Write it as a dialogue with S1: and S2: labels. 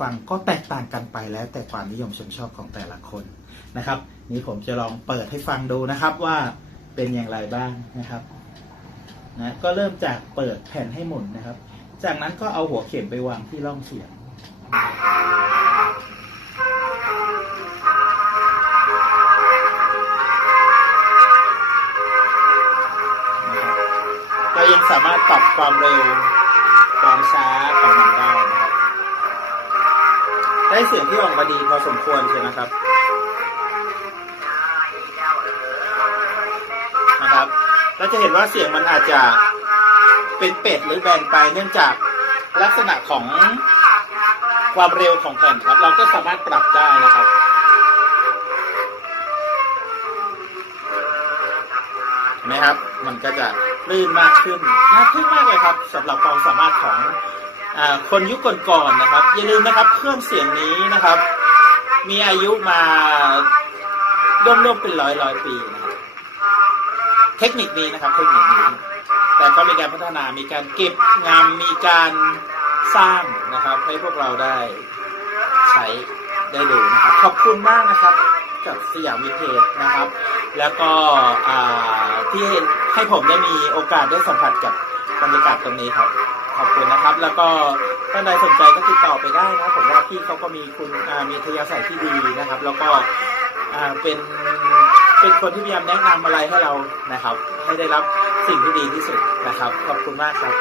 S1: ฟังก็แตกต่างกันไปแล้วแต่ความนิยมชมชอบของแต่ละคนนะครับ นี่ผมจะลองเปิดให้ฟังดูนะครับว่าเป็นอย่างไรบ้างนะครับนะก็เริ่มจากเปิดแผ่นให้หมุนนะครับ จากนั้นก็เอาหัวเข็มไปวางที่ร่องเสียงเรายังสามารถปรับความเร็วความช้าของมันได้นะครับ ได้เสียงที่ออกมาดีพอสมควรใช่ไหมครับนะครับเราจะเห็นว่าเสียงมันอาจจะเป็นเป็ดหรือแบนไปเนื่องจากลักษณะของความเร็วของแผ่นครับ เราก็สามารถปรับได้นะครับนะครับ มันก็จะลื่นมากขึ้นน่าทึ่งมากเลยครับสำหรับความสามารถของ คนยุคก่อนๆนะครับ อย่าลืมนะครับเครื่องเสียงนี้นะครับ มีอายุมาร่วมๆเป็นร้อยร้อยปีนะครับเทคนิคนี้นะครับเทคนิคนี้ แต่ก็มีการพัฒนามีการเก็บงามมีการสร้างนะครับ ให้พวกเราได้ใช้ได้ดูนะครับ ขอบคุณมากนะครับกับสยามวิเทจนะครับ แล้วก็อ่าที่ให้ผมได้มีโอกาสได้สัมผัสกับบรรยากาศตรงนี้ครับ ขอบคุณนะครับ แล้วก็ท่านใดสนใจก็ติดต่อไปได้นะผมว่าพี่เขาก็มีคุณมีทยาศัยที่ดีนะครับ แล้วก็เป็นเป็นคนที่พยายามแนะนำอะไรให้เรานะครับ ให้ได้รับสิ่งที่ดีที่สุดนะครับ ขอบคุณมากครับ